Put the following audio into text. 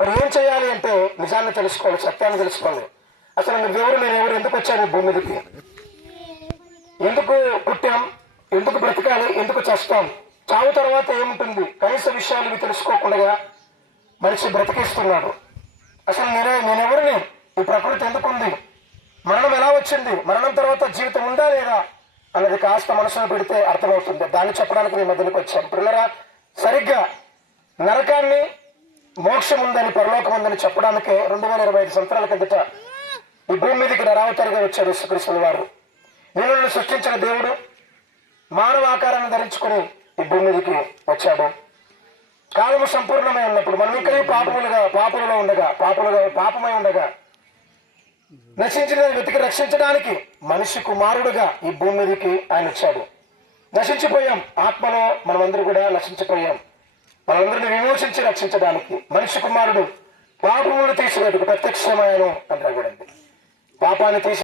మరి ఏం చేయాలి అంటే నిజాన్ని తెలుసుకోవాలి సత్యాన్ని తెలుసుకోవాలి అసలు మీ ఎవరు నేను ఎవరు? ఎందుకు వచ్చాను భూమి మీదకి? ఎందుకు పుట్టాం? ఎందుకు బ్రతకాలి? ఎందుకు చేస్తాం? చావు తర్వాత ఏముంటుంది? కనీస విషయాలు తెలుసుకోకుండా మనిషి బ్రతికిస్తున్నాడు. అసలు నేనే నేనెవరిని? ఈ ప్రకృతి ఎందుకుంది? మరణం ఎలా వచ్చింది? మరణం తర్వాత జీవితం ఉందా లేదా? అన్నది కాస్త మనసులో పెడితే అర్థమవుతుంది. దాన్ని చెప్పడానికి మీ మధ్యలోకి వచ్చాం పిల్లరా సరిగ్గా నరకాన్ని మోక్షం ఉందని పరలోకం ఉందని చెప్పడానికే రెండు వేల ఇరవై ఐదు సంవత్సరాల కిందట ఈ భూమి మీదకి నరావతారిగా వచ్చాడు యేసుక్రీస్తుల వారు. నీళ్ళను సృష్టించిన దేవుడు మానవ ఆకారాన్ని ధరించుకుని ఈ భూమి మీదకి వచ్చాడు. కాలము సంపూర్ణమై ఉన్నప్పుడు మనం ఇంకా పాపములుగా పాపములో ఉండగా పాపలుగా పాపమై ఉండగా నశించిన వెతికి రక్షించడానికి మనిషి కుమారుడుగా ఈ భూమి మీదకి ఆయన వచ్చాడు. నశించిపోయాం. ఆత్మలో మనమందరూ కూడా నశించిపోయాం. మనందరిని విమోచించి రక్షించడానికి మనిషి కుమారుడు పాపములు తీసినట్టుకు ప్రత్యక్షమాయను అని పాపాన్ని తీసి